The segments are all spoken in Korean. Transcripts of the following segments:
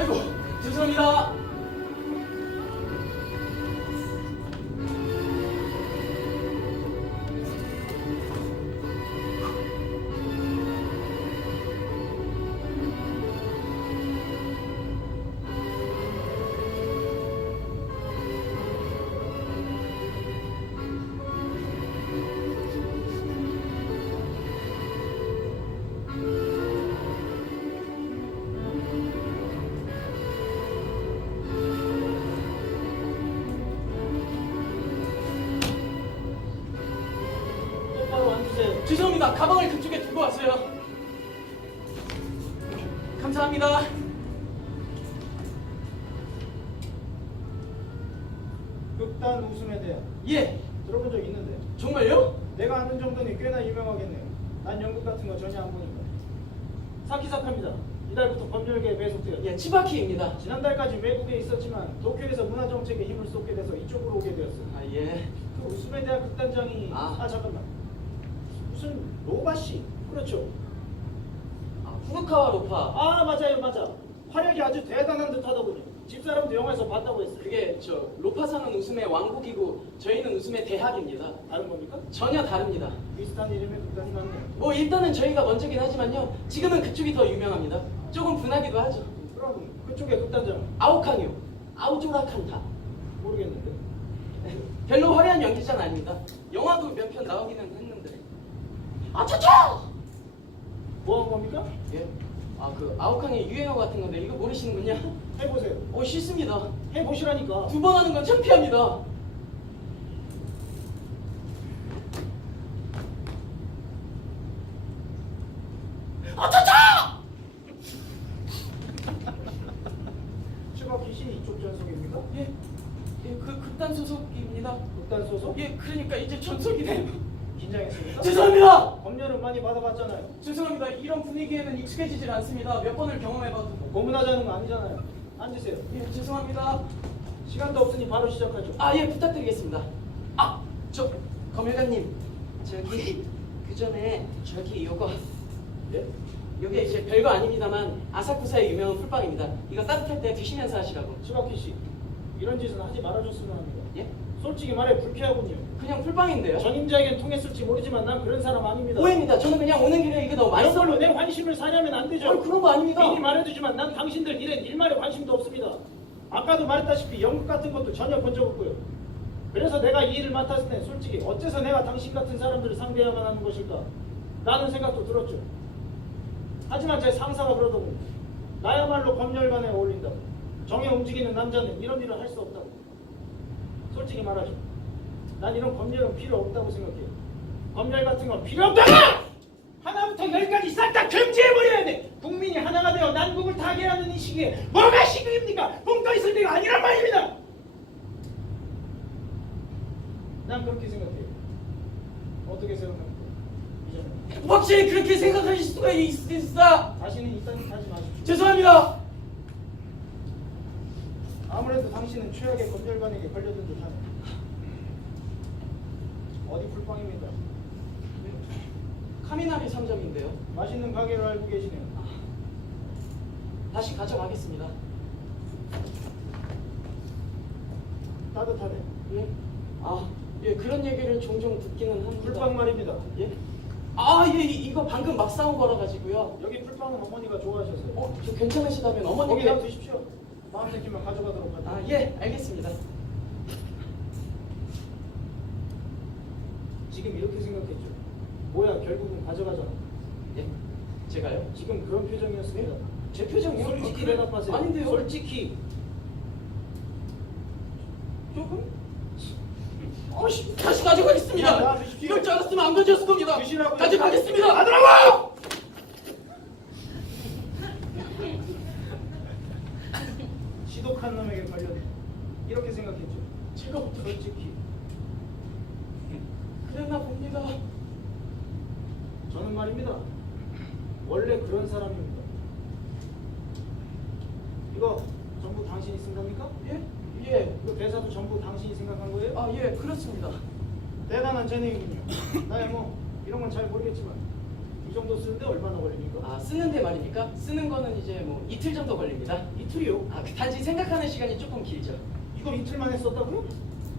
아이고, 죄송합니다. 똑바로 앉으세요. 죄송합니다. 가방을 그쪽에 두고 왔어요. 감사합니다. 극단 웃음에 대해 예, 들어본 적 있는데 정말요? 내가 아는 정도는 꽤나 유명하겠네요. 난 연극 같은 거 전혀 안 보니까. 사키사카입니다. 이달부터 법률계에 배속되었다. 예, 치바키입니다. 지난달까지 외국에 있었지만 도쿄에서 문화정책에 힘을 쏟게 돼서 이쪽으로 오게 되었어요. 아, 예. 그 웃음에 대한 극단장이 잠깐만 무슨 로바씨 그렇죠. 아, 후루카와 로파. 아 맞아요 맞아. 화력이 아주 대단한 듯하더군요. 집사람도 영화에서 봤다고 했어요. 그게 로파상은 웃음의 왕국이고 저희는 웃음의 대학입니다. 다른 겁니까? 전혀 다릅니다. 비슷한 이름의 극단이 많네요. 뭐 일단은 저희가 먼저긴 하지만요. 지금은 그쪽이 더 유명합니다. 조금 분하기도 하죠. 그럼 그쪽의 극단장은 아오캉이요. 아오조라 칸타. 모르겠는데. 별로 화려한 연기자는 아닙니다. 영화도 몇 편 나오기는 했는데. 아차차! 뭐 한 겁니까? 예. 아, 그 아오캉의 유행어 같은 건데 이거 모르시는군요. 해보세요. 싫습니다. 해보시라니까. 2번 하는 건 창피합니다. 아차차! 추가키 씨 이쪽 전속입니까? 예. 예, 그 극단 소속입니다. 극단 소속? 예, 그러니까 이제 전속이네요. 긴장했습니까? 죄송합니다. 검열은 많이 받아봤잖아요. 죄송합니다. 이런 분위기에는 익숙해지질 않습니다. 몇 번을 경험해봐도. 고문하자는 거 아니잖아요. 앉으세요. 예, 죄송합니다. 시간도 없으니 바로 시작하죠. 아, 예, 부탁드리겠습니다. 아, 검열관님, 저기 그 전에 저기 요거 예? 요게 이제 별거 아닙니다만 아사쿠사의 유명한 풀빵입니다. 이거 따뜻할 때 드시면서 하시라고. 추가키 씨 이런 짓은 하지 말아줬으면 합니다. 예? 솔직히 말해 불쾌하군요. 그냥 풀빵인데요. 전임자에겐 통했을지 모르지만 난 그런 사람 아닙니다. 오해입니다. 저는 그냥 오는 길에 이게 너무 이런 맛있어. 걸로 내 환심을 사려면 안 되죠. 그런 거 아닙니다. 미리 말해두지만 난 당신들 일엔 일말에 관심도 없습니다. 아까도 말했다시피 연극 같은 것도 전혀 본 적 없고요. 그래서 내가 이 일을 맡았을 때 솔직히 어째서 내가 당신 같은 사람들을 상대해야만 하는 것일까? 라는 생각도 들었죠. 하지만 제 상사가 그러더군요. 나야말로 검열관에 어울린다고. 정에 움직이는 남자는 이런 일을 할 수 없다고. 솔직히 말하죠. 난 이런 검열은 필요 없다고 생각해요. 검열 같은 건 필요 없다고! 하나부터 열까지 싹 다 금지해버려야 돼! 국민이 하나가 되어 난국을 타개하는 이 시기에 뭐가 시기입니까? 붕떠 있을 때가 아니란 말입니다! 난 그렇게 생각해요. 어떻게 생각합니까? 이제는 확실히 그렇게 생각하실 수가 있어. 다시는 이딴 짓 하지 마십시오. 죄송합니다. 아무래도 당신은 최악의 검열관에게 걸려든 듯하네. 어디 불빵입니까? 카미나리 상점인데요. 맛있는 가게를 알고 계시네요. 다시 가져가겠습니다. 따뜻하네. 예? 아, 예, 그런 얘기를 종종 듣기는 합니다. 불빵 말입니다. 예? 아, 예, 이거 방금 막 사온 거라 가지고요. 여기 불빵은 어머니가 좋아하셨어요. 저 괜찮으시다면 거기다 어머님께. 드십시오. 마음 생기면 가져가도록 하죠. 아, 예, 알겠습니다. 지금 이렇게 생각했죠. 뭐야 결국은 가져가잖아. 예? 제가요? 지금 그런 표정이었습니다. 제 표정이요? 솔직히 그래? 대답하세요. 아닌데요. 솔직히. 조금? 다시 가져가겠습니다. 야, 드십시오. 이럴 줄 알았으면 안 가져왔을 겁니다. 드시라고요. 가져가겠습니다. 가더라고! 지독한 놈에게 걸렸네. 이렇게 생각했죠. 제가 솔직히 그랬나 봅니다. 저는 말입니다. 원래 그런 사람입니다. 이거 전부 당신이 쓴 겁니까? 예? 예. 이거 대사도 전부 당신이 생각한 거예요? 아, 예, 그렇습니다. 대단한 재능이군요. 나야 뭐 이런 건 잘 모르겠지만 이 정도 쓰는데 얼마나 걸립니까? 아, 쓰는데 말입니까? 쓰는 거는 이제 뭐 이틀 정도 걸립니다. 이틀이요? 아, 단지 생각하는 시간이 조금 길죠. 이걸 이틀 만에 썼다고요?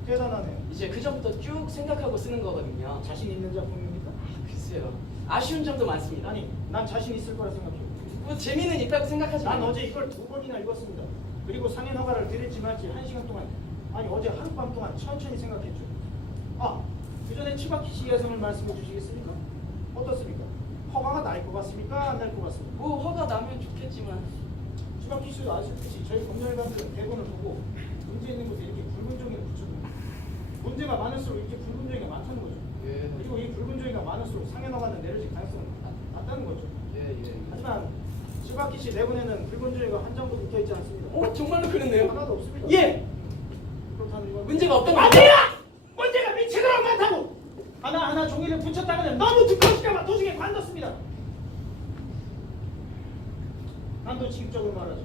대단하네요. 이제 그 전부터 쭉 생각하고 쓰는 거거든요. 자신 있는 작품입니까? 아, 글쎄요. 아쉬운 점도 많습니다. 아니, 난 자신 있을 거라 생각해요. 뭐 재미는 있다고 생각하지만 난 어제 이걸 2번이나 읽었습니다. 그리고 상해 허가를 드릴지 말지 1시간 동안, 아니 어제 하룻밤 동안 천천히 생각했죠. 아, 그 전에 치바키 씨 예상을 말씀해 주시겠습니까? 어떻습니까? 허가가 날 것 같습니까? 안 날 것 같습니까? 뭐 허가 나면 좋겠지만 치바키 씨도 아시듯이 저희 검열관들은 대본을 보고 문제 있는 곳에 이렇게 붉은 종이를 붙여줍니다. 문제가 많을수록 이렇게 붉은 종이가 많다는 거죠. 예. 그리고 이 붉은 종이가 많을수록 상해 허가는 내려질 가능성은 낮다는 거죠. 예. 하지만 치바키 씨 내분에는 붉은 종이가 한 장도 붙어 있지 않습니다. 정말로 그렇네요. 하나도 없습니다. 예. 그렇다는 건 문제가 없던 안 겁니다. 돼요! 문제가 미치도록 많다고! 하나하나 종이를 붙였다가는 너무 두꺼울까봐 도중에 관뒀습니다. 단도직입적으로 말하죠.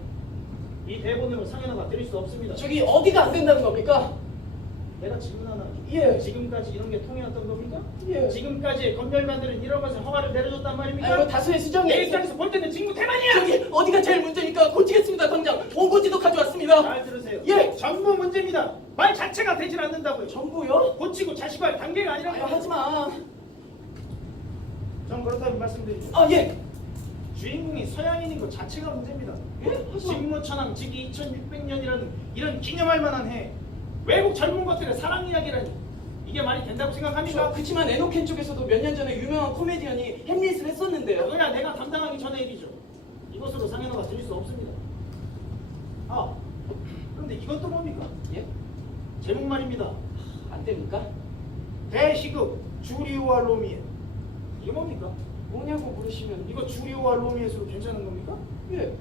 이 대본으로 상해나가 드릴 수 없습니다. 저기 어디가 안 된다는 겁니까? 내가 질문 하나 할게요. 예. 지금까지 이런 게 통해왔던 겁니까? 예. 지금까지 검열관들은 이런 것을 허가를 내려줬단 말입니까? 아니 뭐 다수의 내 수정이 입장에서 볼 때는 직무 태만이야! 저기 어디가 제일 문제니까 고치겠습니다. 당장 원고지도 가져왔습니다. 잘 들으세요. 예. 전부 문제입니다. 말 자체가 되질 않는다고요. 전부요? 고치고 자식할 단계가 아니라고. 아유, 하지마. 전 그렇다고 말씀드리죠. 아 예. 주인공이 서양인인 것 자체가 문제입니다. 예? 하지마. 직무천왕 즉위 2600년이라는 이런 기념할 만한 해, 외국 젊은 것들의 사랑 이야기라니 이게 말이 된다고 생각합니까? 그렇지만 에노켄 쪽에서도 몇 년 전에 유명한 코미디언이 햄릿을 했었는데요. 그거야 내가 담당하기 전의 일이죠. 이것으로 상해너가 드릴 수 없습니다. 아, 그런데 이것도 뭡니까? 예? 제목 말입니다. 안 됩니까? 대시극 주리오와 로미엣. 이게 뭡니까? 뭐냐고 물으시면 이거 주리오와 로미엣으로 괜찮은 겁니까? 예.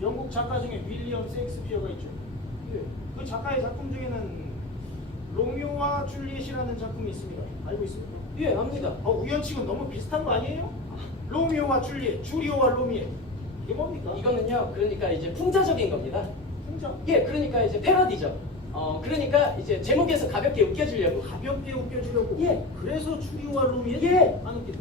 영국 작가 중에 윌리엄 셰익스피어가 있죠. 예. 그 작가의 작품 중에는 로미오와 줄리엣이라는 작품이 있습니다. 알고 있습니까? 예, 압니다. 우연치고 너무 비슷한 거 아니에요? 로미오와 줄리엣, 주리오와 로미엣. 이게 뭡니까? 이거는요. 그러니까 이제 풍자적인 겁니다. 풍자. 예, 그러니까 이제 패러디죠. 그러니까 이제 제목에서 가볍게 웃겨주려고. 가볍게 웃겨주려고. 예. 그래서 주리오와 로미엣. 예. 안 웃기대.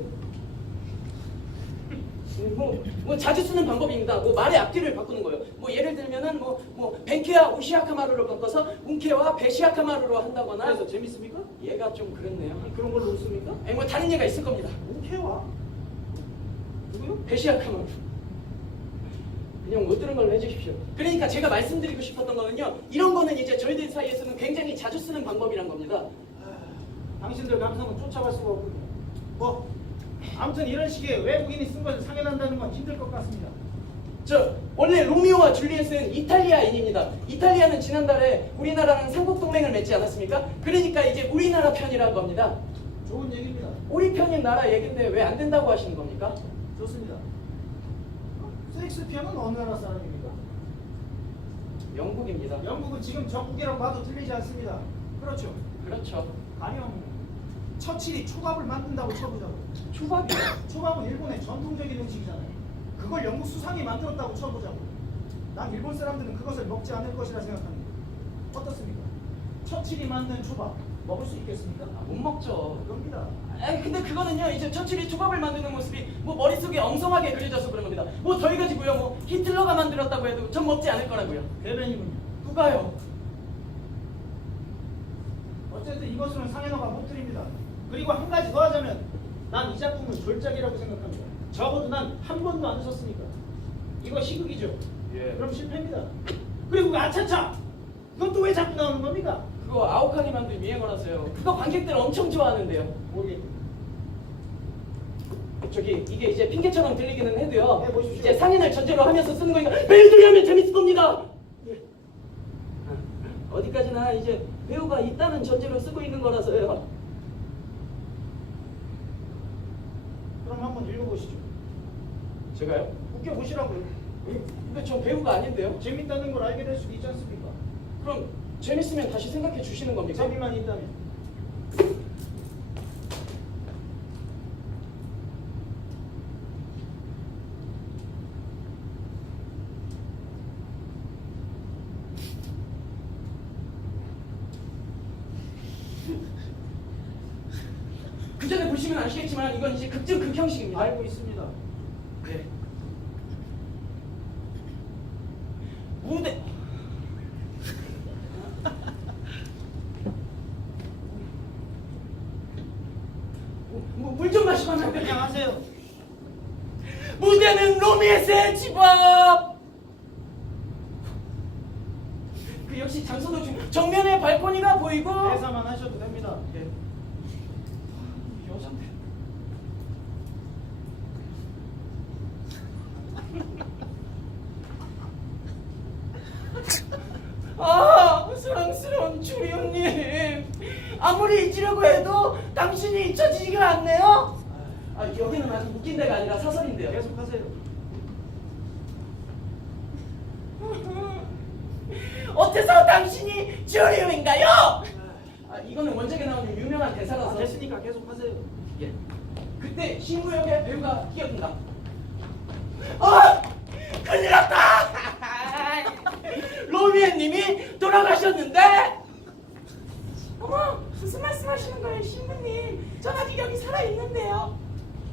뭐 자주 쓰는 방법입니다. 뭐 말의 앞뒤를 바꾸는 거예요. 뭐 예를 들면은 뭐 벤케와 오시아카마루로 바꿔서 운케와 베시아카마루로 한다거나. 그래서 재밌습니까? 얘가 좀 그렇네요. 그런 걸로 웃습니까? 아니 뭐 다른 얘가 있을 겁니다. 오케와. 누구요? 베시아카마루. 그냥 못 들은 걸로 해주십시오. 그러니까 제가 말씀드리고 싶었던 거는요. 이런 거는 이제 저희들 사이에서는 굉장히 자주 쓰는 방법이란 겁니다. 당신들 감성은 쫓아갈 수가 없군요. 뭐 아무튼 이런 식의 외국인이 쓴 것을 상연한다는 건 힘들 것 같습니다. 원래 로미오와 줄리엣은 이탈리아인입니다. 이탈리아는 지난달에 우리나라랑 삼국 동맹을 맺지 않았습니까? 그러니까 이제 우리나라 편이란 겁니다. 좋은 얘기입니다. 우리 편인 나라 얘긴데 왜 안 된다고 하시는 겁니까? 좋습니다. 셰익스피어는 어느 나라 사람입니까? 영국입니다. 영국은 지금 적국이라고 봐도 틀리지 않습니다. 그렇죠. 그렇죠. 가령 처칠이 초밥을 만든다고 쳐보자고. 초밥이요? 초밥은 일본의 전통적인 음식이잖아요. 그걸 영국 수상이 만들었다고 쳐보자고. 난 일본 사람들은 그것을 먹지 않을 것이라 생각합니다. 어떻습니까? 처칠이 만든 초밥 먹을 수 있겠습니까? 못 먹죠. 그겁니다. 아니 근데 그거는요 이제 처칠이 초밥을 만드는 모습이 뭐 머릿속에 엉성하게 그려져서 그런 겁니다. 뭐 저희 가지고요 뭐 히틀러가 만들었다고 해도 전 먹지 않을 거라고요. 대변이군요. 누가요? 어쨌든 이것으로는 상해너가 못 드립니다. 그리고 한 가지 더 하자면 난 이 작품은 졸작이라고 생각합니다. 적어도 난 한 번도 안 웃었으니까. 이거 시극이죠. 예. 그럼 실패입니다. 그리고 그 아차차! 그건 또 왜 자꾸 나오는 겁니까? 그거 아오카니 만든 유행어라서요. 그거 관객들 엄청 좋아하는데요. 모르겠고. 저기 이게 이제 핑계처럼 들리기는 해도요. 네, 보십시오. 이제 상인을 전제로 하면서 쓰는 거니까 배우들이 하면 재밌을 겁니다. 예. 어디까지나 이제 배우가 있다는 전제로 쓰고 있는 거라서요. 그럼 한번 읽어보시죠. 제가요? 웃겨보시라고요. 근데 저 배우가 아닌데요. 재밌다는 걸 알게 될 수도 있지 않습니까? 그럼 재밌으면 다시 생각해 주시는 겁니까? 재미만 있다면. 그 전에 보시면 보시면 아시겠지만 이건 이제 극중 극형식입니다. 알고 있습니다. 네. 무대 물 좀 마시고 하면 안 그냥 돼요? 하세요. 무대는 로미에스의 집 앞. 그 역시 장소도 정면에 발코니가 보이고. 대사만 하셔도 됩니다. 예. 여잔데. 아, 사랑스러운 주리온님. 아무리 잊으려고 해도 당신이 잊혀지지가 않네요. 아, 여기는 아주 웃긴 데가 아니라 사설인데요. 계속 하세요. 어째서 당신이 주리온인가요? 아, 이거는 원작에 나오는 유명한 대사라서. 됐으니까 계속 하세요. 예. 그때 신구역의 배우가 끼어든다. 아! 큰일 났다! 로미에님이 돌아가셨는데? 어머, 무슨 말씀하시는 거예요, 신부님? 전 아직 여기 살아있는데요.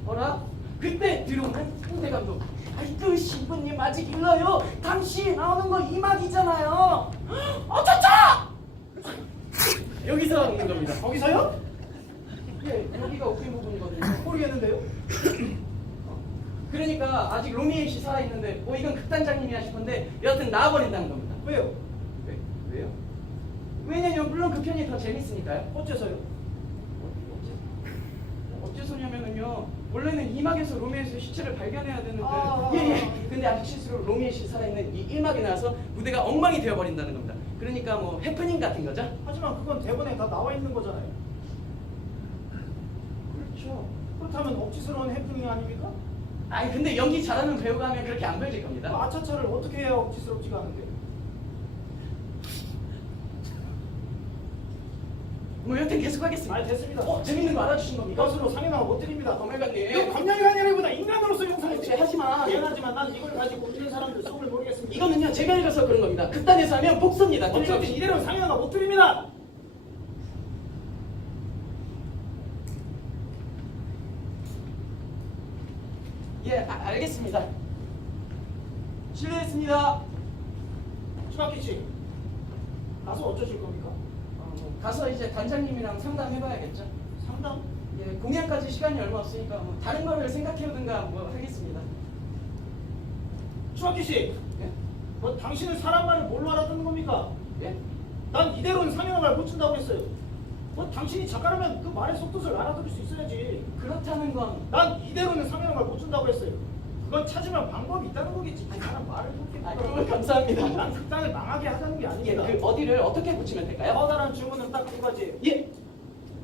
어라? 그때 들어오는 홍대 감독. 아이고, 신부님 아직 일러요. 당시 나오는 거 이막이잖아요. 어쩌자! 여기서 웃는 겁니다. 거기서요? 예, 여기가 웃긴 부분이거든요. 모르겠는데요. 그러니까 아직 로미에 씨 살아있는데 이건 극단장님이 하실 건데 여하튼 나와버린다는 겁니다. 왜요? 왜요? 왜냐면 물론 그 편이 더 재밌으니까요. 어째서요? 어째서냐면은요 원래는 2막에서 로미에서 시체를 발견해야 되는데 아. 예. 근데 아직 실수로 로미에 씨 살아있는 이 1막에 나와서 무대가 엉망이 되어버린다는 겁니다. 그러니까 뭐 해프닝 같은 거죠? 하지만 그건 대본에 다 나와 있는 거잖아요. 그렇죠. 그렇다면 억지스러운 해프닝 아닙니까? 아니 근데 연기 잘하는 배우가 하면 그렇게 안 보여질 그 겁니다. 아차차를 어떻게 해야 억지스럽지가 않은데? 뭐 여튼 계속 하겠습니다. 아니 됐습니다. 재밌는 거 알아주신 겁니까? 이것으로 상해나가 못 드립니다. 어메가님. 이거 감량이 아니라 인간으로서 용서해 주세요. 하지만 미안하지만 난 이걸 가지고 있는 사람들 속을 모르겠습니다. 이거는요 제가 읽어서 그런 겁니다. 극단에서 하면 복수입니다. 어쨌든 이대로 상해나가 못 드립니다. 예, 알겠습니다. 실례했습니다. 추가키 씨, 가서 어쩌실 겁니까? 가서 이제 단장님이랑 상담해봐야겠죠. 상담? 예, 공연까지 시간이 얼마 없으니까 뭐 다른 거를 생각해오든가 뭐 하겠습니다. 추가키 씨, 예? 뭐 당신은 사람 말을 뭘로 알아듣는 겁니까? 예? 난 이대로는 상해나 말 못 준다고 했어요. 뭐 당신이 작가라면 그 말의 속뜻을 알아들을 수 있어야지. 그렇다는 건 난 이대로는 상해나 말 못 준다고 했어요. 그건 찾으면 방법이 있다는 거겠지. 이 사람 말을 그렇게 아이고 감사합니다. 난 극단을 망하게 하자는 게 예, 아닙니다. 그 어디를 어떻게 붙이면 될까요? 커다란 주문은 딱 두 가지예요. 예,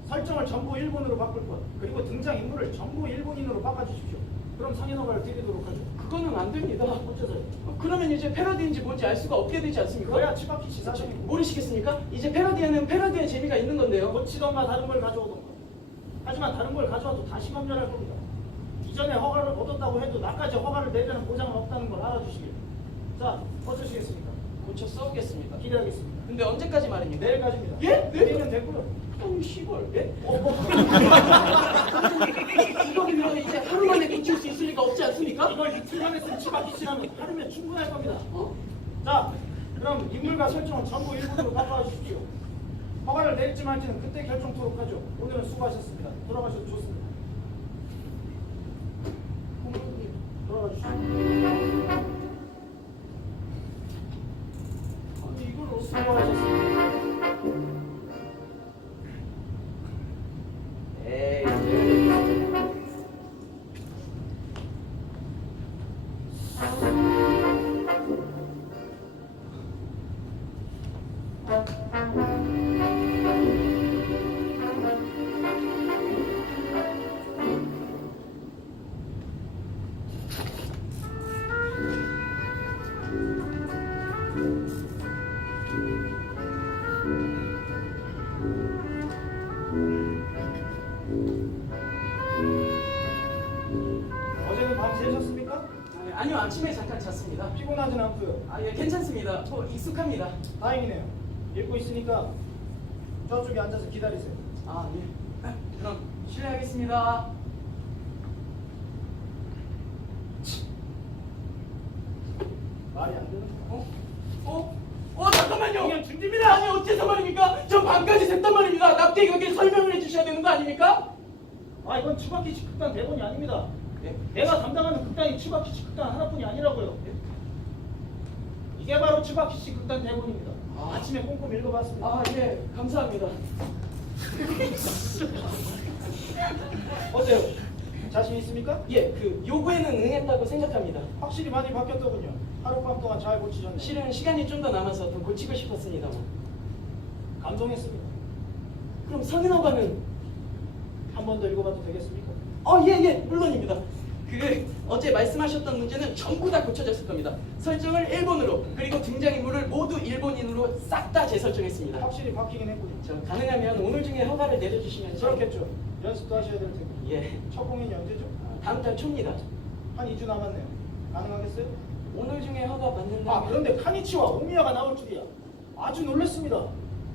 설정을 전부 일본으로 바꿀 것, 그리고 등장 인물을 전부 일본인으로 바꿔주십시오. 그럼 상해너가를 드리도록 하죠. 그거는 안 됩니다. 어째서요? 그러면 이제 패러디인지 뭔지 알 수가 없게 되지 않습니까? 그래야 치바키 시사점이고 모르시겠습니까? 이제 패러디에는 패러디의 재미가 있는 건데요. 고치던가 다른 걸 가져오던가. 하지만 다른 걸 가져와도 다시 검열할 겁니다. 이전에 허가를 얻었다고 해도 나까지 허가를 내려는 보장은 없다는 걸 알아주시길. 자, 어쩌시겠습니까? 고쳐 써오겠습니다. 기대하겠습니다. 근데 언제까지 말입니까? 내일까지입니다. 예? 내일은 됐고요. 아우 시골. 예? 이거는 이제 하루 만에 고칠 수 있을 리가 없지 않습니까? 이걸 이틀만 했으면 치바키 씨라면 하루면 충분할 겁니다. 어? 자, 그럼 인물과 설정은 전부 일본으로 바꿔 주십시오. 허가를 내릴지 말지는 그때 결정토록 하죠. 오늘은 수고하셨습니다. 돌아가셔도 좋습니다. 돌아가 주시죠. 아니 이걸 수고하셨습니다. 에이. 어제는 밤 새셨습니까? 아니요 아침에 잠깐 잤습니다. 피곤하진 않고요. 예 괜찮습니다. 익숙합니다. 다행이네요. 읽고 있으니까 저쪽에 앉아서 기다리세요. 예. 그럼 실례하겠습니다. 말이 안 되는 거. 잠깐만요. 공연 중지입니다. 아니 어째서 말입니까? 저 반까지 샜단 말입니다. 납득하게 설명을 해주셔야 되는 거 아닙니까? 아, 이건 추바키치 극단 대본이 아닙니다. 예? 내가 담당하는 극단이 추바키치 극단 하나뿐이 아니라고요. 이게 바로 추바키치 극단 대본입니다. 아침에 꼼꼼히 읽어봤습니다. 아, 예, 감사합니다. 어때요? 자신 있습니까? 예, 요구에는 응했다고 생각합니다. 확실히 많이 바뀌었더군요. 하룻밤 동안 잘 고치셨네요. 실은 시간이 좀 더 남아서 더 고치고 싶었습니다만. 감동했습니다. 그럼 상인어가는? 한 번 더 읽어봐도 되겠습니까? 예, 물론입니다. 어제 말씀하셨던 문제는 전부 다 고쳐졌을 겁니다. 설정을 일본으로, 그리고 등장인물을 모두 일본인으로 싹 다 재설정했습니다. 확실히 바뀌긴 했군요. 저 가능하면 오늘 중에 허가를 내려주시면 그렇겠죠. 연습도 하셔야 될 테고. 예, 첫 공연이 언제죠? 다음 달 초입니다. 한 2주 남았네요. 가능하겠어요? 오늘 중에 허가 받는다면 아, 그런데 카니치와 오미야가 나올 줄이야. 아주 놀랐습니다.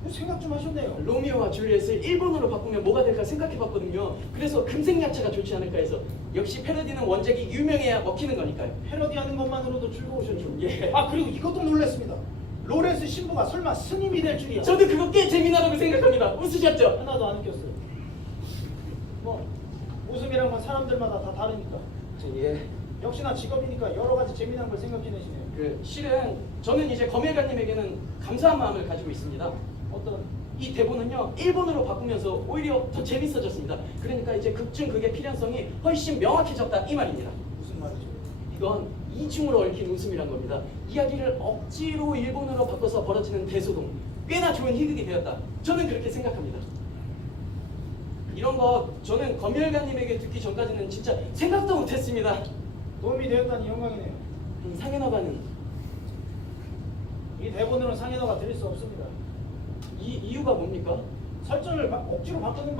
생각 좀 하셨네요. 로미오와 줄리엣을 일본어로 바꾸면 뭐가 될까 생각해봤거든요. 그래서 금생야차가 좋지 않을까 해서. 역시 패러디는 원작이 유명해야 먹히는 거니까요. 패러디하는 것만으로도 즐거우셨죠? 예. 아, 그리고 이것도 놀랐습니다. 로렌스 신부가 설마 스님이 될 줄이야. 저도 그거 꽤 재미나다고 생각합니다. 웃으셨죠? 하나도 안 웃겼어요. 뭐 웃음이란 건 사람들마다 다 다르니까. 예. 역시나 직업이니까 여러 가지 재미난 걸 생각해내시네요. 실은 저는 이제 검열관님에게는 감사한 마음을 가지고 있습니다. 어떤? 이 대본은요 일본어로 바꾸면서 오히려 더 재밌어졌습니다. 그러니까 이제 극중 극의 필연성이 훨씬 명확해졌다 이 말입니다. 무슨 말이죠? 이건 이중으로 얽힌 웃음이란 겁니다. 이야기를 억지로 일본어로 바꿔서 벌어지는 대소동, 꽤나 좋은 희극이 되었다. 저는 그렇게 생각합니다. 이런 거 저는 검열관님에게 듣기 전까지는 진짜 생각도 못했습니다. 도움이 되었다니 영광이네요. 상현어가는 이 대본으로는 상현어가 드릴 수 없습니다. 이유가 뭡니까? 설정을 억지로 바꾸는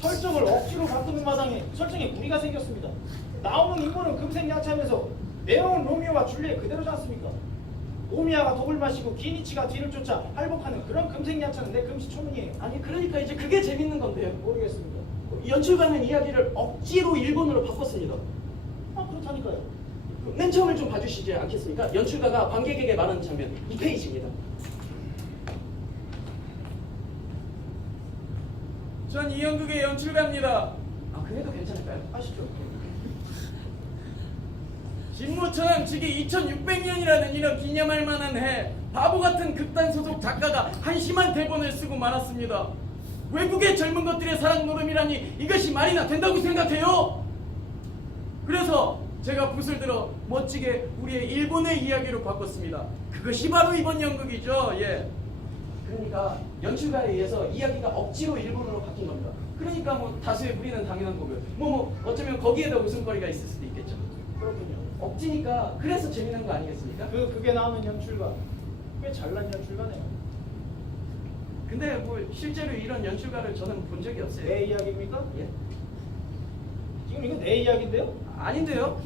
설정을 억지로 바꾸는 마당에 설정에 무리가 생겼습니다. 나오는 인물은 금생야차면서 내용은 로미오와 줄리엣 그대로지 않습니까? 오미야가 독을 마시고 기니치가 뒤를 쫓아 할복하는 그런 금생야차는 내 금시초문이에요. 아니 그러니까 이제 그게 재밌는 건데요. 모르겠습니다. 연출가는 이야기를 억지로 일본어로 바꿨습니다. 아, 그렇다니까요. 맨 처음을 좀 봐주시지 않겠습니까? 연출가가 관객에게 말하는 장면 2페이지입니다. 전 이 연극의 연출가입니다. 아 그래도 괜찮을까요? 하시죠. 진무천왕 즉위 2600년이라는 이런 기념할 만한 해 바보 같은 극단 소속 작가가 한심한 대본을 쓰고 말았습니다. 외국의 젊은 것들의 사랑 노름이라니 이것이 말이나 된다고 생각해요? 그래서 제가 붓을 들어 멋지게 우리의 일본의 이야기로 바꿨습니다. 그것이 바로 이번 연극이죠. 예. 그러니까 연출가에 의해서 이야기가 억지로 일본어로 바뀐 겁니다. 그러니까 뭐 다수의 무리는 당연한 거고요. 어쩌면 거기에다 웃음거리가 있을 수도 있겠죠. 그렇군요. 억지니까 그래서 재미난 거 아니겠습니까? 그게 나오는 연출가 꽤 잘난 연출가네요. 근데 뭐 실제로 이런 연출가를 저는 본 적이 없어요. 내 이야기입니까? 예? 지금 이거 내 이야기인데요? 아닌데요?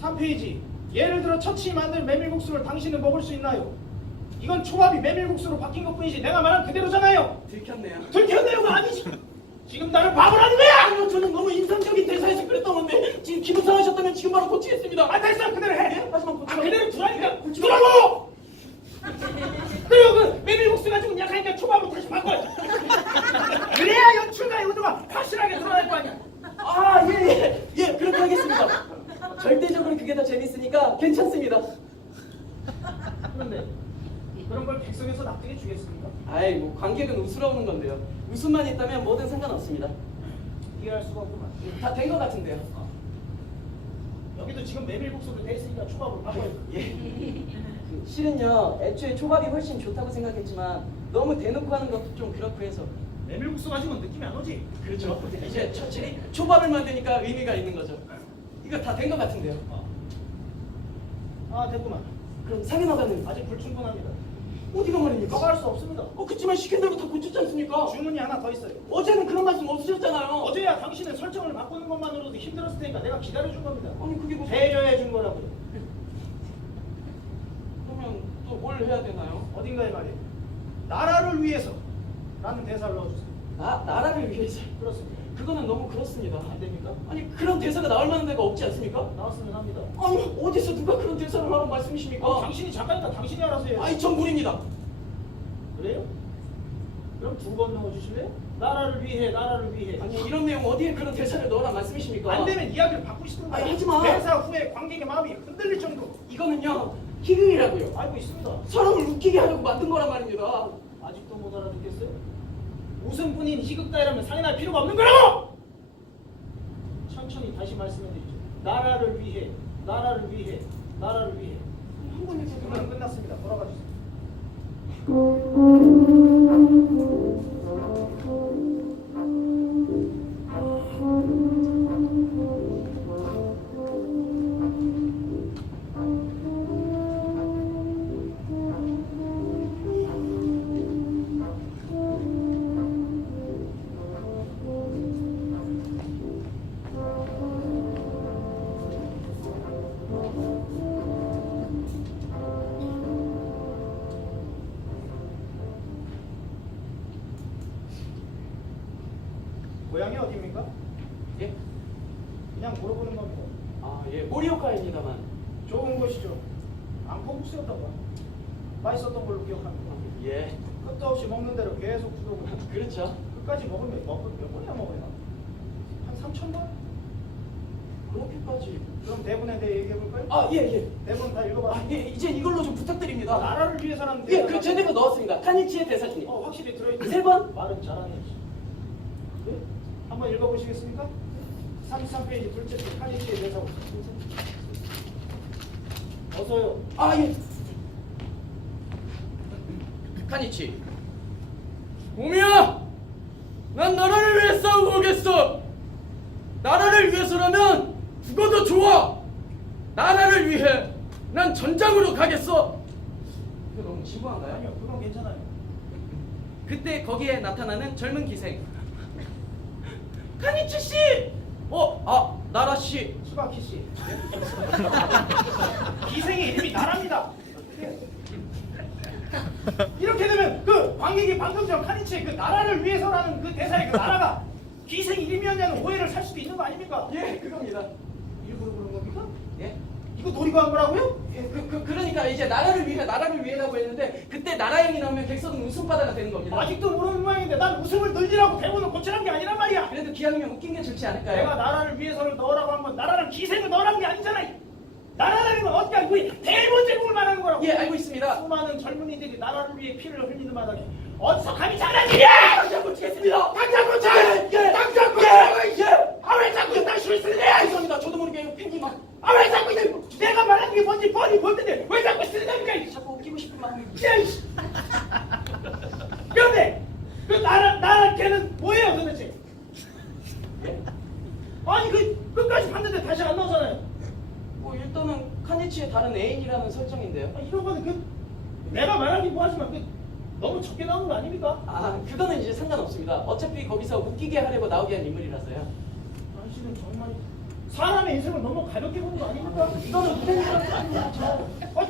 3페이지. 예를 들어 처치 만든 메밀국수를 당신은 먹을 수 있나요? 이건 초밥이 메밀국수로 바뀐 것뿐이지 내가 말한 그대로잖아요. 들켰네요. 들켰네요가 아니지. 지금 나를 바보라는 거야. 아니요, 저는 너무 인상적인 대사에서 그랬던 건데 지금 기분 상하셨다면 지금 바로 고치겠습니다. 아, 됐어. 그대로 해. 예? 하지만 아, 그대로 두라니까. 고치고. 두라고. 그리고 그 메밀국수 가지고 약하니까 초밥으로 다시 바꿔. 그래야 연출가의 의도가 확실하게 드러날 거 아니야. 아, 예, 그렇게 하겠습니다. 절대적으로 그게 더 재밌으니까 괜찮습니다. 그런데 그런 걸 객석에서 납득해 주겠습니까? 아이, 뭐 관객은 웃으러 오는 건데요. 웃음만 있다면 뭐든 상관없습니다. 이해할 수가 없구만. 다 된 것 같은데요. 여기도 지금 메밀국수로 돼 있으니까 초밥으로 바꿔야 돼. 예. 실은요, 애초에 초밥이 훨씬 좋다고 생각했지만 너무 대놓고 하는 것도 좀 그렇고 해서. 메밀국수 가지고는 느낌이 안 오지? 그렇죠. 이제 처칠이 초밥을 만드니까 의미가 있는 거죠. 이거 다 된 것 같은데요. 아, 됐구만. 그럼 상인화가는 아직 불충분합니다. 어디가 말입니까? 허가할 수 없습니다. 그치만 시킨 대로 다 고쳤지 않습니까? 주문이 하나 더 있어요. 어제는 그런 말씀 없으셨잖아요. 어제야 당신의 설정을 바꾸는 것만으로도 힘들었을 테니까 내가 기다려준 겁니다. 아니 그게 뭐 배려해 준 거라고요. 그러면 또 뭘 해야 되나요? 어딘가에 말이에요. 나라를 위해서 라는 대사를 넣어주세요. 나라를 위해서. 그렇습니다. 그거는 너무 그렇습니다. 안 됩니까? 아니 그런 대사가 나올 만한 데가 없지 않습니까? 나왔으면 합니다. 아니 어디서 누가 그런 대사를 하라는 말씀이십니까? 당신이 작가니까 당신이 알아서 해요. 아니 전 무리입니다. 그래요? 그럼 두 번 넣어주실래요? 나라를 위해, 나라를 위해. 아니 이런 내용 어디에 그런 대사를 넣으란 말씀이십니까? 안 되면 이야기를 바꾸시든가. 아니, 하지 마. 대사 후에 관객의 마음이 흔들릴 정도. 이거는요 희극이라고요. 알고 있습니다. 사람을 웃기게 하려고 만든 거란 말입니다. 아직도 못 알아듣겠어요? 웃음뿐인 희극가이라면 상인할 필요가 없는 거라고! 천천히 다시 말씀해드리죠. 나라를 위해, 나라를 위해, 나라를 위해. 한 번에서 그만 끝났습니다. 돌아가 주세요. 고향이 어디입니까? 예? 그냥 물어보는 겁니다. 예 모리오카입니다만. 좋은 곳이죠. 안콩국수였던 거. 맛있었던 걸로 기억합니다. 예 끝도 없이 먹는 대로 계속 주더군요. 그렇죠. 끝까지 먹으면 몇 번이나 먹어요? 한 3,000번? 그렇게까지. 그럼 대본에 대해 얘기해볼까요? 예. 대본 다 읽어봐. 예 이제 이걸로 좀 부탁드립니다. 나라를 위해서라는 예, 그 제대로 넣었습니다. 카니치의 대사 중에. 확실히 들어있죠. 세 번? 말은 잘하네요. 네? 한번 읽어보시겠습니까? 33페이지 둘째 줄 카니치의 대사. 어서요. 예. 카니치. 오미야! 난 나라를 위해 싸우고 오겠어! 나라를 위해서라면 죽어도 좋아! 나라를 위해 난 전장으로 가겠어! 이거 너무 진부한가요? 아니요, 그건 괜찮아요. 그때 거기에 나타나는 젊은 기생. 카니치 씨! 나라 씨. 수바키 씨. 기생의 이름이 나라입니다. 이렇게 되면 그 관객이 방금 전 카니치의 그 나라를 위해서라는 그 대사의 그 나라가 기생 이름이었냐는 오해를 살 수도 있는 거 아닙니까? 예, 그겁니다. 일부러 그런 겁니까? 예? 이거 노리고 한 거라고요? 예, 그러니까 이제 나라를 위해라고 했는데 그때 나라형이 나오면 객석은 웃음바다가 되는 겁니다. 아직도 모르는 모양인데 난 웃음을 늘리라고 대본을 고치란 게 아니란 말이야. 그래도 기왕이면 웃긴 게 좋지 않을까요? 내가 나라를 위해서를 넣으라고 한 건 나라를 기생을 넣으라는 게 아니잖아. 나라라는 건 어떻게 알고 대본 제목을 말하는 거라고. 예, 알고 있습니다. 수많은 젊은이들이 나라를 위해 피를 흘리는 마당에 어디서 감히 장난이야! 당장 고치겠습니다. 당장 고쳐! 예, 당장 고쳐! 예. 왜 자꾸 이딴 식으로 쓰느냐! 죄송합니다. 저도 모르게 팬이 막 왜 자꾸 내가 말하는 게 뭔지 뻔히 볼 텐데 왜 자꾸 쓰느냐니까! 자꾸 웃기고 싶은 마음이. 야, 이씨! 그런데 그 나라 걔는 뭐예요 도대체? 예? 아니 그 끝까지 봤는데 다시 안 나오잖아요. 뭐 일단은 카니치의 다른 애인이라는 설정인데요. 이런 거는 그 내가 말하긴 뭐하지만 그 너무 적게 나오는 거 아닙니까? 그거는 이제 상관없습니다. 어차피 거기서 웃기게 하려고 나오게 한 인물이라서요. 당신은 정말 사람의 인생을 너무 가볍게 보는 거 아닙니까? 이거는 무대니까 아니야.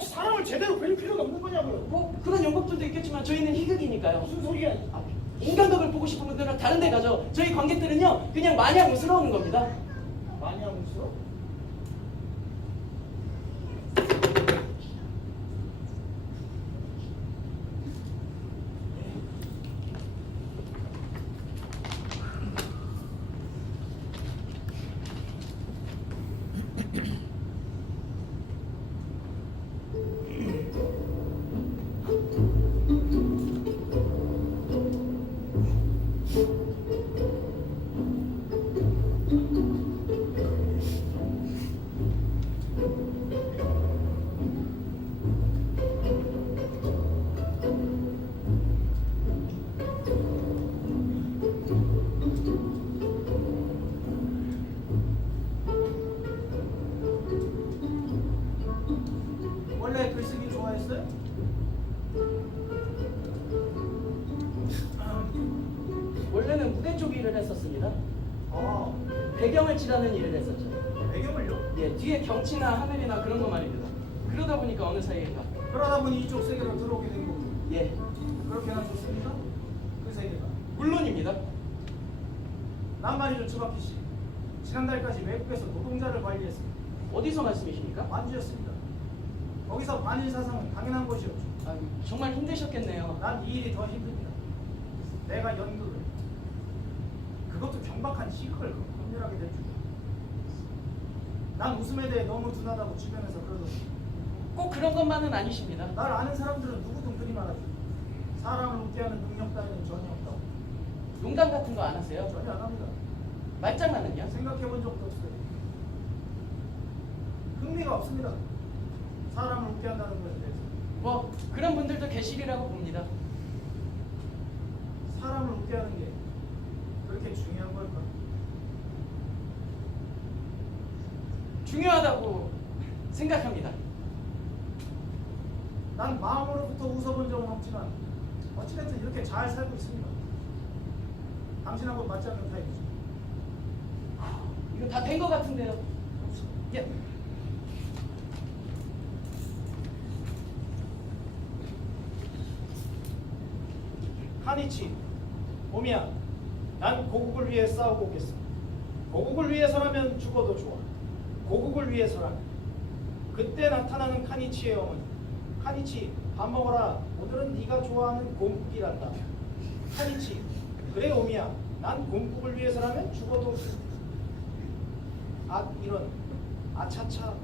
사람을 제대로 그릴 필요가 없는 거냐고요. 뭐 그런 연극들도 있겠지만 저희는 희극이니까요. 무슨 소리야? 인간극을 보고 싶은 분들은 다른 데 가죠. 저희 관객들은요 그냥 마냥 웃으러 오는 겁니다. 많이 하고 있어? 원래 글쓰기 좋아했어요? 원래는 무대 쪽 일을 했었습니다. 아, 배경을 칠하는 일을 했었죠. 배경을요? 예, 뒤에 경치나 하늘이나 그런 거 말입니다. 그러다 보니까 어느 사이인가. 그러다 보니 이쪽 세계로 들어오게 된 거고. 예, 그렇게나 좋습니까? 그 세계가. 물론입니다. 난 말이죠, 추박희 씨. 지난달까지 외국에서 노동자를 관리했습니다. 어디서 말씀이십니까? 완주였습니다. 거기서 반일 사상은 당연한 것이었죠. 아, 정말 힘드셨겠네요. 난 이 일이 더 힘듭니다. 내가 연극을, 그것도 경박한 시극을 검열하게 될 줄이야. 난 웃음에 대해 너무 둔하다고 주변에서 그러더니 꼭 그런 것만은 아니십니다. 날 아는 사람들은 누구든 그리 말하죠. 사람을 웃게 하는 능력 따위는 전혀 없다고. 농담 같은 거 안 하세요? 전혀 안 합니다. 말장난은요? 생각해 본 적도 없어요. 흥미가 없습니다. 사람을 웃게 한다는 것에 대해서. 뭐 그런 분들도 계시리라고 봅니다. 사람을 웃게 하는 게 그렇게 중요한 걸까? 중요하다고 생각합니다. 난 마음으로부터 웃어본 적은 없지만 어찌됐든 이렇게 잘 살고 있습니다. 당신하고 맞지 않는 타입이죠. 이거 다 된 것 같은데요. 예. 카니치, 오미야, 난 고국을 위해 싸우고 오겠어. 고국을 위해서라면 죽어도 좋아. 고국을 위해서라면. 그때 나타나는 카니치의 어머니. 카니치, 밥 먹어라. 오늘은 네가 좋아하는 곰국이란다. 카니치, 그래 오미야. 난 곰국을 위해서라면 죽어도. 아 이런. 아차차.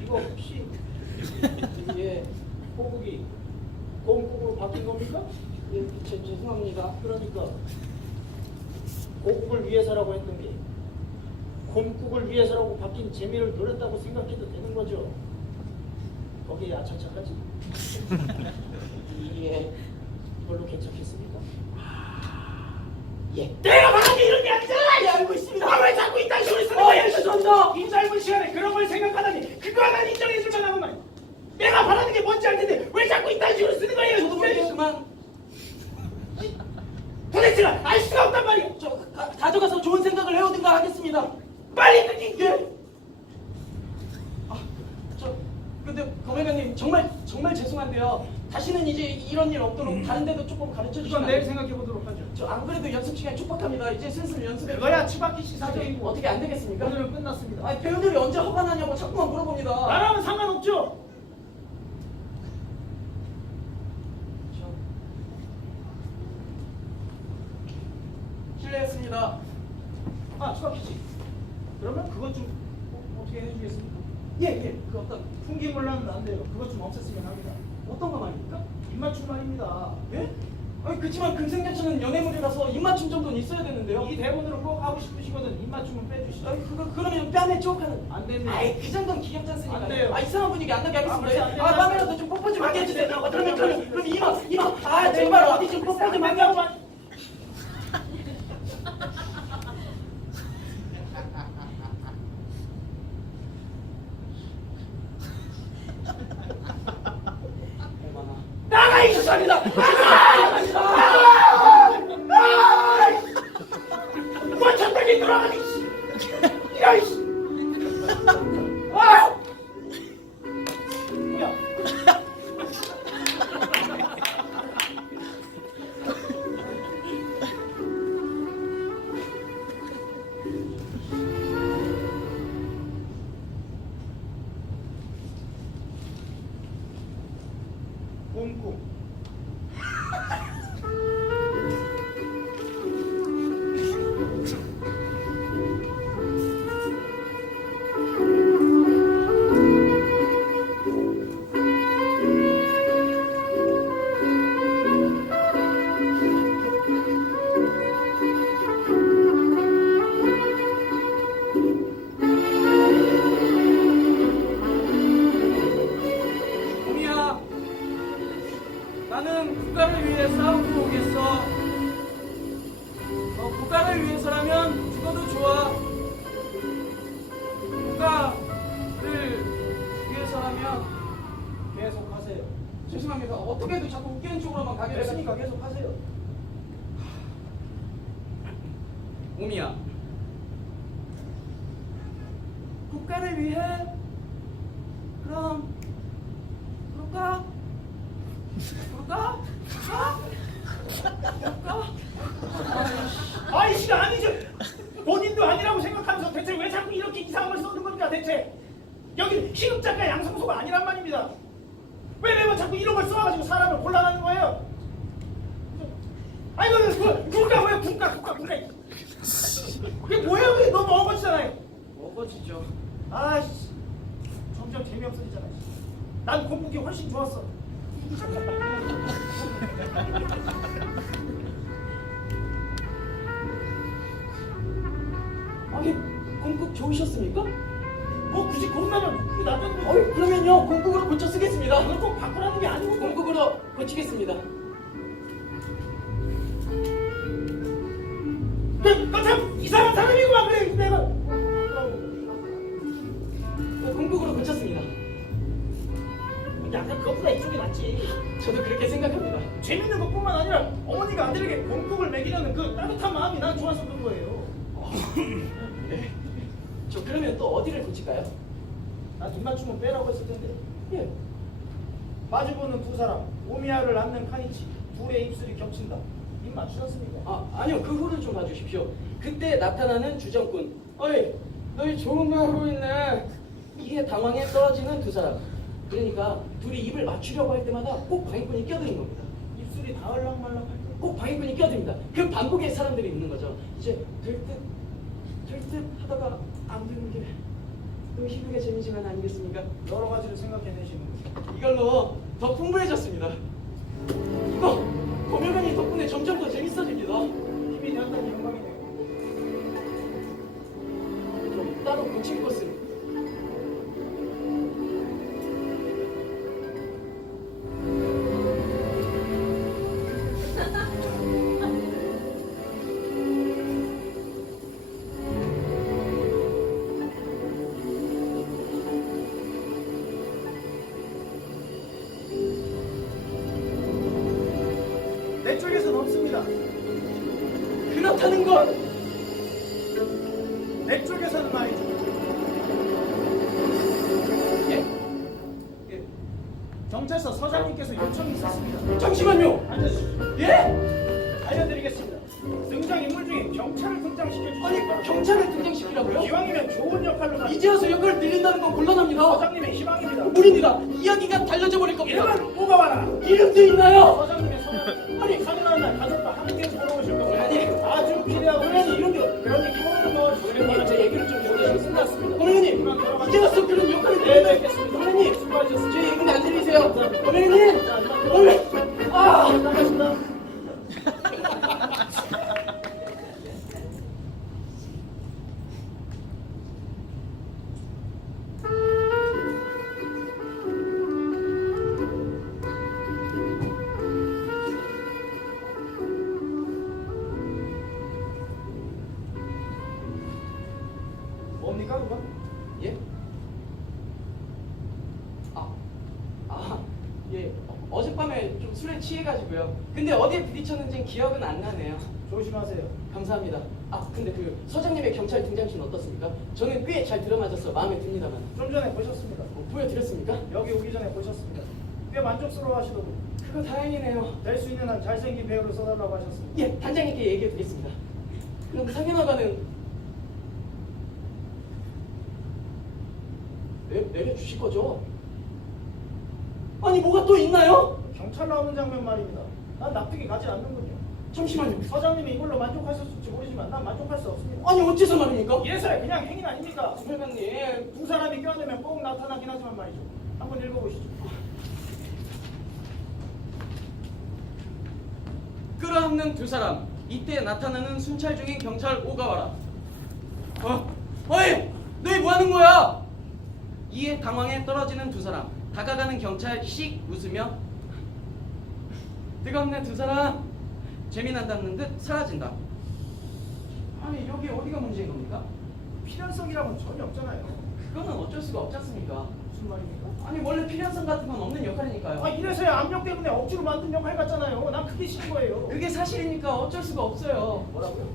이거 혹시 예. 고국이 곰국으로 바뀐 겁니까? 예, 죄송합니다. 그러니까 고국을 위해서라고 했던 게 곰국을 위해서라고 바뀐 재미를 노렸다고 생각해도 되는 거죠. 거기에 아차차까지 예. 별로 괜찮겠습니까? 예. 내가 말한 게 이런 게 아니잖아! 예, 알고 있습니다. 아, 왜 자꾸 이딴 식으로 쓰는 거예요, 죄송합니다. 이 짧은 시간에 그런 걸 생각하다니 그거 하나 인정해 줄 만한 말. 내가 바라는 게 뭔지 알 텐데 왜 자꾸 이딴 식으로 쓰는 거예요? 저도 모르게 그만. 도대체가 알 수가 없단 말이야. 저 가져가서 좋은 생각을 해오든가 하겠습니다. 빨리 끊기. 예. 아, 저 근데 검회장님 정말 죄송한데요. 다시는 이제 이런 일 없도록 다른 데도 조금 가르쳐 주시면 그건 안 내일 돼요? 생각해 보도록 하죠. 저 안 그래도 연습 시간 촉박합니다. 이제 슬슬 연습해. 그거야 추박희 씨 사정이고 어떻게 안 되겠습니까? 오늘은 끝났습니다. 아니 배우들이 언제 허가나냐고 자꾸만 물어봅니다. 나랑은 상관없죠. 실례했습니다. 아 추박희 씨. 그러면 그것 좀 어떻게 해주겠습니까? 예. 그 어떤 풍기물란은 안 돼요. 그것 좀 없앴으면 합니다. 어떤 거 말입니까? 입맞춤 말입니다. 예? 아니 그치만 금생자처는 연애물이라서 입맞춤 정도는 있어야 되는데요. 이 대본으로 꼭 하고 싶으시거든 입맞춤은 빼주시죠. 아니 그러면 뺨에 쪽하는. 안 됩니다. 아이 그 정도는 귀엽지 않습니까? 안 돼요. 아 이상한 분위기 안 나게 아, 안 하겠습니다. 돼요. 아 뺨이라도 좀 뽀뽀 좀 하게 해주세요. 그럼 이마. 아 제발 어디 좀 뽀뽀 좀 하게 하고. 나가 이 수사입니다. 뭐 천당에 돌아가니 야 이씨. 아! 뭐야? 곰꿈. 봄이야, 나는 국가를 위해 싸우고 오겠어. 국가를 위해서라면 죽어도 좋아. 국가를 위해서라면 계속 하세요. 죄송합니다. 어떻게 해도 자꾸 웃기는 쪽으로만 가게 됐으니까 되니까 계속 하세요. 봄이야, 국가를 위해 그럼 그럴까? 아이씨가 아니죠. 본인도 아니라고 생각하면서 대체 왜 자꾸 이렇게 이상한 걸 써는 겁니까 대체? 여기 희극작가 양성소가 아니란 말입니다. 왜 매번 자꾸 이런 걸 써가지고 사람을 곤란하는 거예요? 아이고 국가 뭐야 국가 그게 뭐예요? 그게 너무 어거지잖아요. 어거지죠. 아이씨 점점 재미없어지잖아요. 난 공국이 훨씬 좋았어. 아니 공국 좋으셨습니까? 뭐 굳이 고른다면 그게 낫던 거. 그러면요 공국으로 고쳐 쓰겠습니다. 그걸 꼭 바꾸라는 게 아니고 공국으로 고치겠습니다. 그참 이상한 사람이구만 그래 내가. 공국으로 고쳤습니다. 약간 그것보다 이쪽이 낫지. 저도 그렇게 생각합니다. 재밌는 것뿐만 아니라 어머니가 아들에게 공국을 먹이려는 그 따뜻한 마음이 난 좋아서 그런 거예요. 네. 저 그러면 또 어디를 고칠까요? 난 입맞춤은 빼라고 했을 텐데. 예. 마주보는 두 사람 오미야를 안는 카니치 둘의 입술이 겹친다. 입 맞추셨습니까? 아니요 그 후를 좀 봐주십시오. 그때 나타나는 주정꾼. 어이 너희 좋은 말 하고 있네. 이게 당황에 떨어지는 두 사람. 그러니까 둘이 입을 맞추려고 할 때마다 꼭 방해꾼이 끼어드는 겁니다. 입술이 닿을락말락 할 때. 꼭 방해꾼이 끼어듭니다. 그 반복에 사람들이 있는 거죠. 이제 될 듯 하다가 안 되는 게 또 희극의 재미지만 아니겠습니까? 여러 가지를 생각해내시는 거죠. 이걸로 더 풍부해졌습니다. 이거 검열관이 덕분에 점점 더 재밌어집니다. 힘이 된다니 영광이네요. 그럼 따로 고칠 것은 내 쪽에서는 없습니다. 그렇다는 건 내 쪽에서는 말이죠. 예? 예. 경찰서 서장님께서 요청이 있었습니다. 잠시만요. 앉으시죠. 예? 알려드리겠습니다. 등장인물 중에 경찰을 등장시켜주시기 아니 바랍니다. 경찰을 등장시키라고요? 기왕이면 좋은 역할로 가시죠. 이제 와서 역할을 늘린다는 건 곤란합니다. 서장님의 희망입니다. 무리입니다. 이야기가 달라져 버릴 겁니다. 이름은 뽑아와라. 이름도 있나요? 서장님의 성은 아니 사랑하는 날 가족과 함께 돌아오실 겁니다. 아니. 아주 기대하고 아니, 이런 게 그러니 기본으로 넣어 어머님 제 얘기를 좀 들어주시면 끝났습니다. 어머님 이제 와서 그런 역할을 네, 늘린다. 뵙겠습니다. 어머님 수고하셨습니다. 제 얘기는 안 들리세요? 어머님 자, 어머님 아 나가십니다. 뭡니까 그건? 예? 예. 어젯밤에 좀 술에 취해가지고요. 근데 어디에 부딪혔는지 기억은 안 나네요. 조심하세요. 감사합니다. 근데 그 서장님의 경찰 등장신은 어떻습니까? 저는 꽤 잘 들어맞아서 마음에 듭니다만. 좀 전에 보셨습니다. 보여드렸습니까? 여기 오기 전에 보셨습니다. 꽤 만족스러워하시더군요. 그거 다행이네요. 될 수 있는 한 잘생긴 배우를 써달라고 하셨습니다. 예, 단장님께 얘기해 드리겠습니다. 그럼 상현아가는 내려주실 거죠? 아니 뭐가 또 있나요? 경찰 나오는 장면 말입니다. 난 납득이 가지 않는군요. 잠시만요. 서장님이 이걸로 만족하셨을지 모르지만 난 만족할 수 없습니다. 아니 어째서 말입니까? 이래서야 그냥 행인 아닙니까? 회장님. 두 사람이 껴안으면 꼭 나타나긴 하지만 말이죠. 한번 읽어보시죠. 끌어안는 두 사람. 이때 나타나는 순찰 중인 경찰 오가와라. 어이! 너희 뭐 하는 거야? 이에 당황에 떨어지는 두 사람. 다가가는 경찰 씩 웃으며 뜨겁네 두 사람. 재미난다는 듯 사라진다. 아니 여기 어디가 문제인 겁니까? 필연성이라고는 전혀 없잖아요. 그거는 어쩔 수가 없지 않습니까? 무슨 말입니까? 아니 원래 필연성 같은 건 없는 역할이니까요. 이래서야 압력 때문에 억지로 만든 역할 같잖아요. 난 그게 싫은 거예요. 그게 사실이니까 어쩔 수가 없어요. 뭐라고요?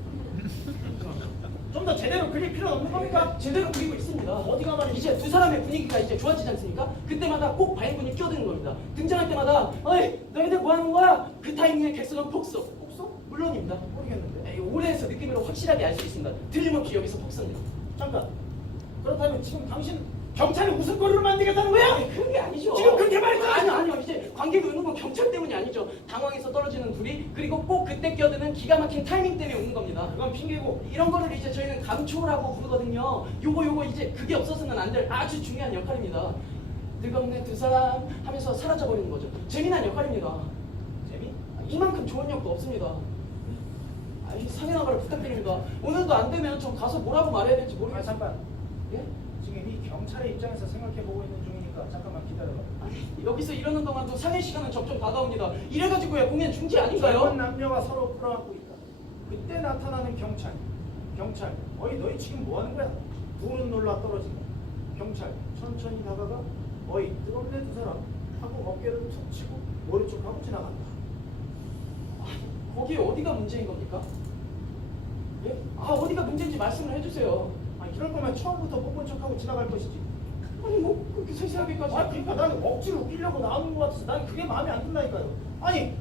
좀 더 제대로 그릴 필요는 없는 겁니까? 제대로 그리고 있습니다. 어디가 말이지? 이제 두 사람의 분위기가 이제 좋아지지 않습니까? 그때마다 꼭 바인분이 끼어드는 겁니다. 등장할 때마다 어이 너희들 뭐 하는 거야? 그 타이밍에 객석은 폭소. 없어? 물론입니다. 모르겠는데. 에이, 올해에서 느낌으로 확실하게 알 수 있습니다. 틀림없이 여기서 폭소입니다. 잠깐. 그렇다면 지금 당신 경찰이 웃음거리로 만들겠다는 거야? 아니, 그게 아니죠. 지금 그렇게 말했잖아. 아니요. 이제 관객이 우는 건 경찰 때문이 아니죠. 당황해서 떨어지는 둘이 그리고 꼭 그때 끼어드는 기가 막힌 타이밍 때문에 우는 겁니다. 그건 핑계고. 이런 거를 이제 저희는 감초라고 부르거든요. 요거 이제 그게 없어서는 안 될 아주 중요한 역할입니다. 늙었네 두 사람 하면서 사라져버리는 거죠. 재미난 역할입니다. 재미? 이만큼 좋은 역도 없습니다. 아이 상해나가를 부탁드립니다. 오늘도 안 되면 좀 가서 뭐라고 말해야 될지 아 모르겠어요. 잠깐. 예? 지금 이 경찰의 입장에서 생각해보고 있는 중이니까 잠깐만 기다려봐. 아니, 여기서 이러는 동안도 상해 시간은 점점 다가옵니다. 이래가지고야 공연 중지 젊은 아닌가요? 남녀가 서로 끌어안고 있다. 그때 나타나는 경찰. 어이 너희 지금 뭐 하는 거야? 둘은 놀라 떨어진다. 경찰 천천히 다가가 어이 뜨겁네 두 사람 하고 어깨를 툭 치고 머리 쪽 하고 지나간다. 거기 어디가 문제인 겁니까? 예? 아 어디가 문제인지 말씀을 해주세요. 아 이럴 거면 처음부터 못 본 척하고 지나갈 것이지. 아니 뭐 그렇게 세세하게까지. 아 그러니까 나는 억지로 웃기려고 나오는 것 같아서 난 그게 마음에 안 든다니까요. 아니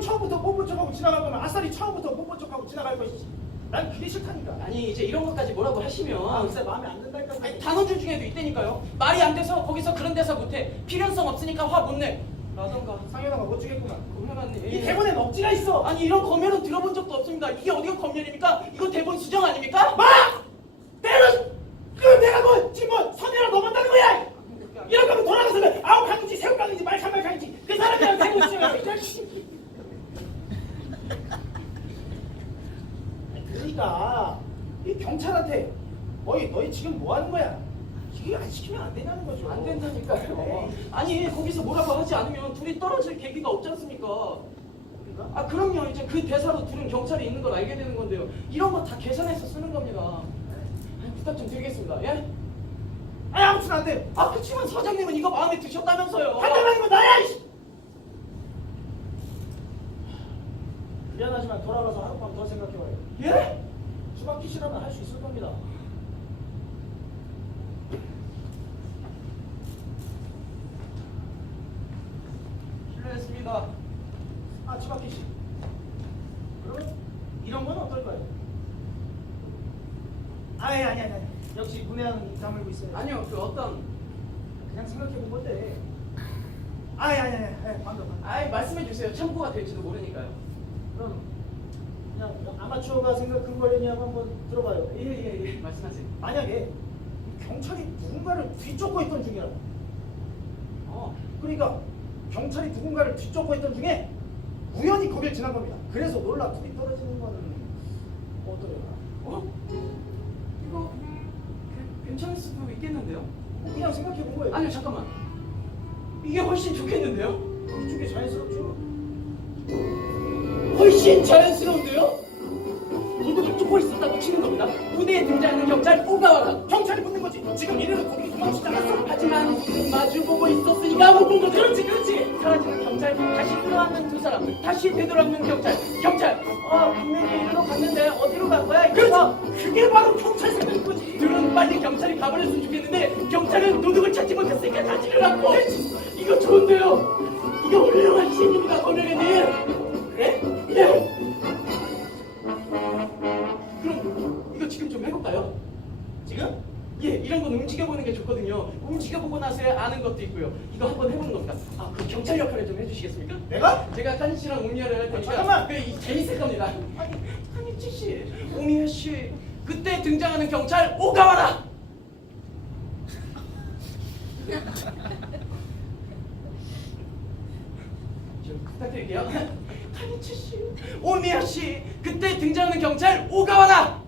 처음부터 못 본 척하고 지나갈 거면 아싸리 처음부터 못 본 척하고 지나갈 것이지. 난 그게 싫다니까. 아니 이제 이런 것까지 뭐라고 하시면 글쎄 마음에 안 든다니까. 아니, 단원들 중에도 있다니까요. 말이 안 돼서 거기서 그런 대사 못해. 필연성 없으니까 화 못 내. 라던가. 상현아가 못 주겠구나. 고문하님. 이 대본엔 억지가 있어. 아니 이런 검열은 들어본 적도 없습니다. 이게 어디가 검열입니까? 이거 대본 수정 아닙니까? 내가 뭐 지금 뭐 선이라 넘었다는 거야? 이럴 거면 돌아가서 아우 강인지 새우 강인지 말칸말 강인지 그 사람이랑 대본 수정하고 이 자식. 그러니까 이 경찰한테 너희 지금 뭐 하는 거야? 이게 안 시키면 안 되냐는 거죠. 안 된다니까요. 에이. 아니 거기서 뭐라고 하지 않으면 둘이 떨어질 계기가 없지 않습니까? 그러니까? 아 그럼요. 이제 그 대사로 둘은 경찰이 있는 걸 알게 되는 건데요. 이런 거 다 계산해서 쓰는 겁니다. 아니, 부탁 좀 드리겠습니다. 예? 아니 아무튼 안 돼. 아 그치만 사장님은 이거 마음에 드셨다면서요. 판단하는 건 나야. 이씨. 미안하지만 돌아가서 하룻밤 더 생각해봐요. 예? 수박기 싫으면 할 수 있을 겁니다. 실례했습니다. 아, 치바키 씨. 그러면 이런 건 어떨까요? 아니. 역시 문외한은 다물고 있어요. 아니요 그 어떤 그냥 생각해 본 건데. 방금. 아이 말씀해 주세요. 참고가 될지도 모르니까요. 그럼 그냥 아마추어가 생각한 거냐고 한번 들어봐요. 예 말씀하세요. 만약에 경찰이 누군가를 뒤쫓고 있던 중이라. 그러니까 경찰이 누군가를 뒤쫓고 있던 중에 우연히 거길 지난 겁니다. 그래서 놀라 둘이 떨어지는 거는 어떠려나? 이거 괜찮을 수도 있겠는데요? 그냥 생각해 본 거예요. 아니요 잠깐만. 이게 훨씬 좋겠는데요? 이쪽이 자연스럽죠. 훨씬 자연스러운데요? 도둑을 쫓고 있었다고 치는 겁니다. 무대에 등장하는 경찰 오가와라. 경찰이 붙는 거지. 지금 이래서 거기 도망치지 않았어. 하지만 마주보고 있었으니까 못 본 거죠. 그렇지. 사라지는 경찰, 다시 끌어안는 두 사람, 다시 되돌아오는 경찰. 분명히 이리로 갔는데 어디로 간 거야? 이래서 그게 바로 경찰 생각인 거지. 둘은 빨리 경찰이 가버렸으면 좋겠는데 경찰은 도둑을 찾지 못했으니까 다치를 않고. 이거 좋은데요? 이거 훌륭한 시입니다, 권영애님. 그래? 예. 그럼 이거 지금 좀 해볼까요? 지금? 예, 이런 건 움직여보는 게 좋거든요. 움직여보고 나서야 아는 것도 있고요. 이거 한번 해보는 겁니다. 그 경찰 역할을 좀 해주시겠습니까? 내가? 제가 칸이 씨랑 오미야를 할 테니까 잠깐만! 재밌을 겁니다. 칸이치 씨, 오미야 씨, 그때 등장하는 경찰 오가와라! 좀 부탁드릴게요. 칸이치 씨, 오미야 씨, 그때 등장하는 경찰 오가와라!